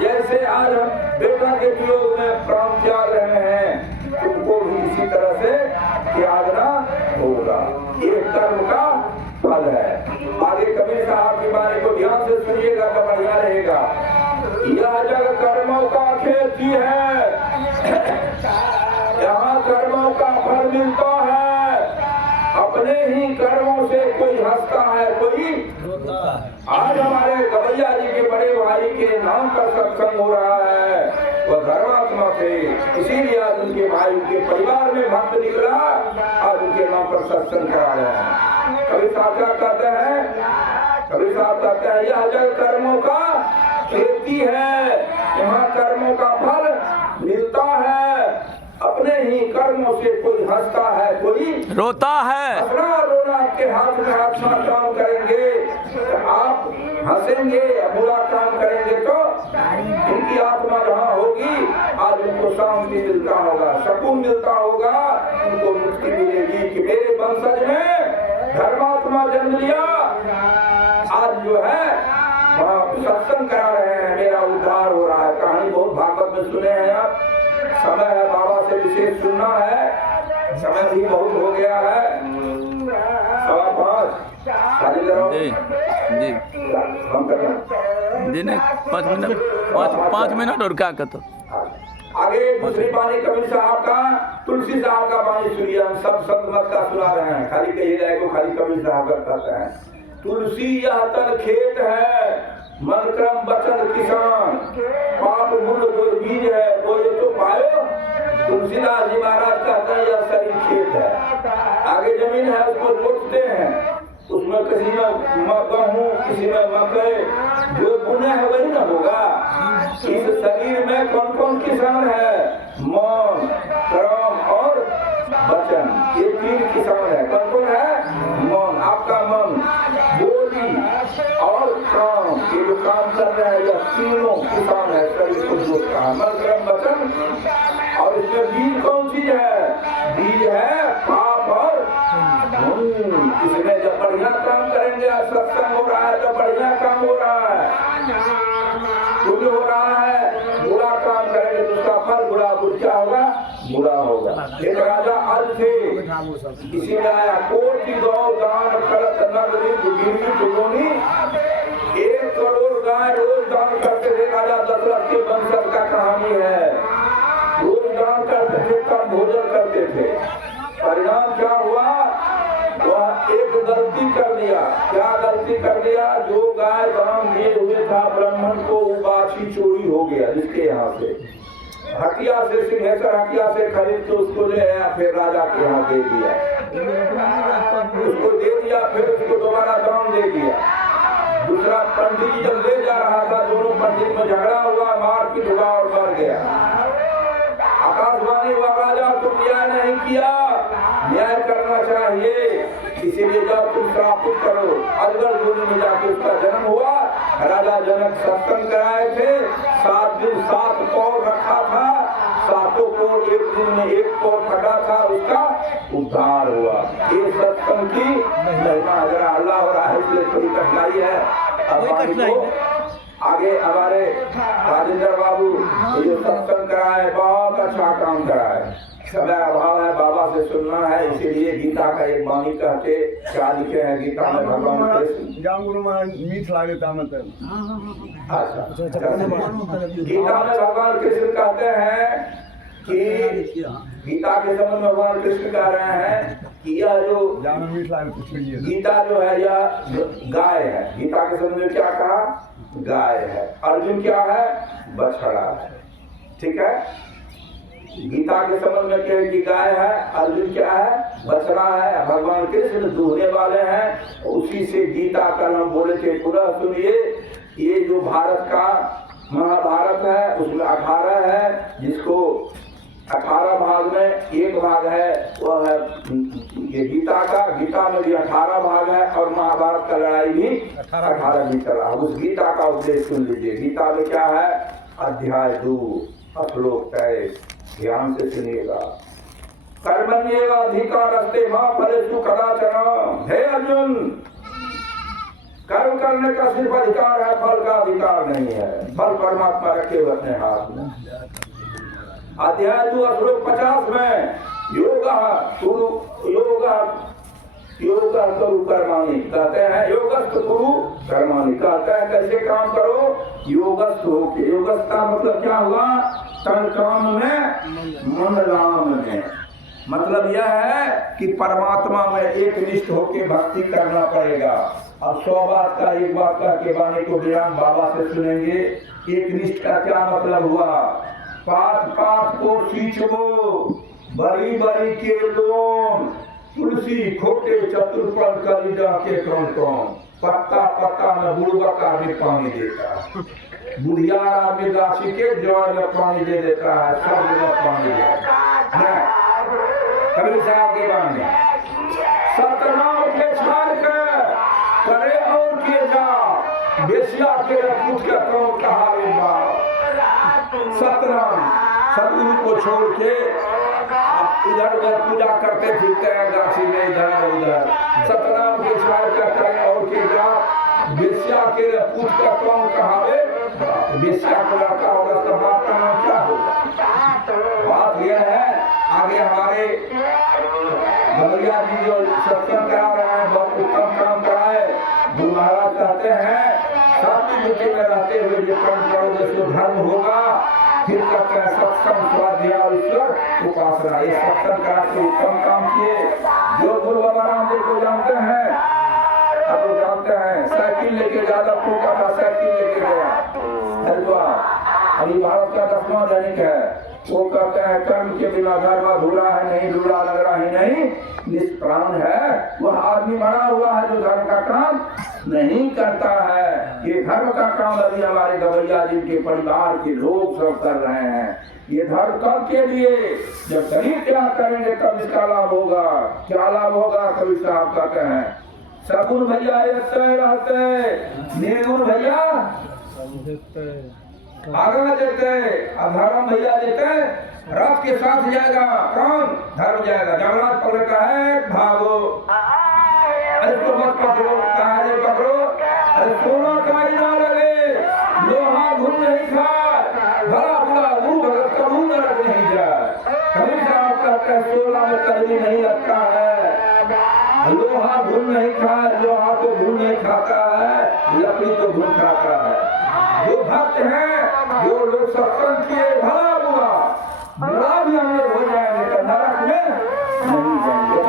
जैसे आज हम बेटा के वियोग में प्राण त्याग रहे हैं, तुमको भी इसी तरह से त्यागना होगा। ये कर्म का फल है। आगे कबीर साहब की बाणी को ध्यान से सुनिएगा तो बढ़िया रहेगा। यह जग कर्मों का खेती है, यहाँ कर्मों का फल मिलता है। अपने ही कर्मों से कोई हंसता है, कोई रोता है। आज हमारे गवैया जी के बड़े भाई के नाम पर सत्संग हो रहा है, वह धर्मात्मा थे, इसीलिए आज उनके भाई उनके परिवार में भक्त निकला, आज उनके नाम पर सत्संग करा रहे हैं। कभी साहब क्या कहते हैं, कभी साहब कहते हैं यह जग कर्मों का खेती है, यहाँ कर्मों का फल मिलता है। अपने ही कर्मों से कोई हंसता है, कोई रोता है। हंसना रोना आपके हाथ में, अच्छा काम करेंगे आप हंसेंगे, बुरा काम करेंगे तो उनकी आत्मा जहाँ होगी आज उनको शांति मिलता होगा, सुकून मिलता होगा, उनको मुक्ति मिलेगी कि मेरे वंशज में धर्मात्मा जन्म लिया। आज जो है सत्संग करा रहे हैं, मेरा उद्धार हो रहा है। कहानी बहुत भागवत में सुने हैं आप। समय है बाबा से विशेष सुनना है, समय भी बहुत हो गया है। 5:15 जी हम कर रहे जी नहीं 5 मिनट और क्या कहते। आगे दूसरी बाणी कबीर साहब का, तुलसी साहब का बाणी सुनिए। हम सब संत मत का सुना रहे हैं, खाली कहिएगा को खाली कबीर साहब का कहते हैं। तुलसी यह तन खेत है, मन क्रम वचन किसान, पाप मूल कोई बीज है, बोए तो पायो। तुलसीदास जी महाराज कहते हैं यह शरीर खेत है, आगे जमीन है उसको जोतते हैं, उसमें किसी में गेहूं, किसी में मकई, जो पुण्य है वही ना होगा। इस शरीर में कौन कौन किसान है, मन कर्म और वचन, ये 3 किसान है। कौन कौन है, मन आपका मन, बोली और काम, ये जो काम कर रहे हैं यह तीनों किसान है, शरीर को जोतता है, मन कर्म वचन। और इसमें बीज कौन सी है, बीज है पाप और इसमें जब बढ़िया काम करेंगे, सत्संग हो रहा है तो बढ़िया काम हो रहा है, कुछ हो रहा है, बुरा काम करेंगे तो उसका फल बुरा क्या होगा, बुरा होगा। एक राजा अल थे, इसी में आया कोटि गौ दान करत नगरी गिरवी दुगुनी, 1 करोड़ गाय रोज दान करते थे राजा दशरथ के वंशज का कहानी है। रोज दान करते थे, कम भोजन करते थे। परिणाम क्या हुआ, वह एक गलती कर दिया। क्या गलती कर दिया, जो गाय दान दिए हुए था ब्राह्मण को, वो बाछी चोरी हो गया जिसके यहाँ से, हटिया से, सिंहेश्वर हटिया से खरीद के उसको ले आया, फिर राजा के यहाँ दे दिया, उसको दे दिया, फिर उसको दोबारा दान दे दिया। दूसरा पंडित जी जब ले जा रहा था, दोनों पंडित में झगड़ा हुआ, मारपीट हुआ और मर गया। आकाशवाणी हुआ, राजा तुम न्याय नहीं किया, न्याय करना चाहिए, इसीलिए जब तुम श्रापित करो। अजगर योनि में जाके उसका जन्म हुआ। राजा जनक सत्संग कराए थे, 7 दिन 7 पौर रखा था, 7 पौर एक दिन में 1 पौर फटा था, उसका उद्धार हुआ। ये सत्संग की महिमा। जरा अल्लाह हो रहा है इसलिए थोड़ी कठिनाई है। आगे हमारे राजेंद्र बाबू जो सत्संग कराए, बहुत अच्छा काम कराए। समय अभाव है, बाबा से सुनना है, इसीलिए गीता का एक वाणी कहते क्या लिखे हैं गीता में, भगवान मीठ लागता मतलब। गीता में भगवान कृष्ण कहते हैं कि गीता के संबंध में भगवान कृष्ण कह रहे हैं कि यह जो गीता जो है यह गाय है। गीता के संबंध में क्या कहा, गाय है। अर्जुन क्या है, बछड़ा है। ठीक है, गीता के संबंध में कहे कि गाय है, अर्जुन क्या है, बछड़ा है। भगवान कृष्ण दूहने वाले हैं, उसी से गीता का नाम बोले थे। पुनः सुनिए, ये जो भारत का महाभारत है उसमें 18 है, जिसको 18 भाग में 1 भाग है वह है ये गीता का। गीता में भी 18 भाग है और महाभारत का लड़ाई भी 18 भी चला। उस गीता का उपदेश सुन लीजिए। गीता में क्या है, अध्याय 2 श्लोक 23, ध्यान से सुनिएगा। कर्मण्येव अधिकारस्ते मा फलेषु कदाचन। हे अर्जुन, कर्म करने का सिर्फ अधिकार है, फल का अधिकार नहीं है। फल परमात्मा रखे हुए अपने हाथ में। अध्याय 2 श्लोक 50 में योग करो कर्माणि कहते हैं, योगस्थ कुरु कर्माणि कहते हैं कैसे काम करो, योगस्थ होके। योगस्थ का मतलब क्या हुआ, तन काम में मन राम में। मतलब यह है कि परमात्मा में एक निष्ठ होके भक्ति करना पड़ेगा। अब 100 बात का एक बात कह के वाणी को बयान बाबा से सुनेंगे। एक निष्ठ का क्या मतलब हुआ, पात पात को सींचो, बड़ी बड़ी के लोम, तुलसी खोटे चतुर्पद कलिजा के कौन पत्ता पत्ता में बुड़बका में पानी देता, बुढ़ियारा में गाछी के जड़ में पानी दे देता है, सब में पानी देता है। कबीर साहब के बानी सतनाम के छाड़ कर करे और किए जा, बेसिया के पूछ के कौन कहावे बाप। सतनाम सदगुरु को छोड़ के इधर उधर पूजा करते फिरते हैं गाछी में इधर उधर। सतनाम के छाड़ कर करे और किए जा, बेसिया के पूछ के कौन कहावे। बेसिया को लड़का होगा तो बाप का नाम क्या होगा। बात यह है, आगे हमारे भैया जी जो सत्संग करा रहे हैं बहुत उत्तम काम कराए। गुरु महाराज कहते हैं सात्विक बुद्धि में रहते हुए जो कर्म करोगे सो धर्म होगा। फिर कहते हैं सत्संग स्वाध्याय ईश्वर उपासना। ये सत्संग करा के उत्तम काम किए। जो गुरु बाबा रामदेव को जानते हैं, अब वो जानते हैं, साइकिल लेके ज्यादा फूका था, साइकिल लेके गया हरिद्वार। अभी भारत का 10वां दैनिक है। वो कहते हैं कर्म के बिना धर्म अधूरा है, नहीं ढूंढा लग रहा ही नहीं, निष्प्राण है वह आदमी मरा हुआ है जो धर्म का काम नहीं करता है। ये धर्म का काम अभी हमारे गवैया जी के परिवार के लोग सब कर रहे हैं। ये धर्म कब के लिए, जब शरीर त्याग करेंगे तब इसका लाभ होगा। क्या लाभ होगा, कवि साहब कहते हैं सगुन भैया रहते, निर्गुण भैया आगे देते, अधर्म भैया देते रथ के साथ जाएगा, कौन धर्म जाएगा। जगन्नाथ पकड़ता है भागो, अरे तो मत पकड़ो, कहा पकड़ो, अरे सोना काई ना लगे, लोहा घुन नहीं खाए, भला बुरा मुंह भगत कबू नरक नहीं जाए। कबीर साहब कहते हैं सोना में कलमी नहीं लगता है, लोहा घुन नहीं खाए, लोहा तो घुन नहीं खाता है, लकड़ी तो घुन खाता है। जो भक्त हैं, जो लोग सत्संग किए, भला बुरा भी हम लोग हो जाएंगे, नरक में नहीं जाएंगे।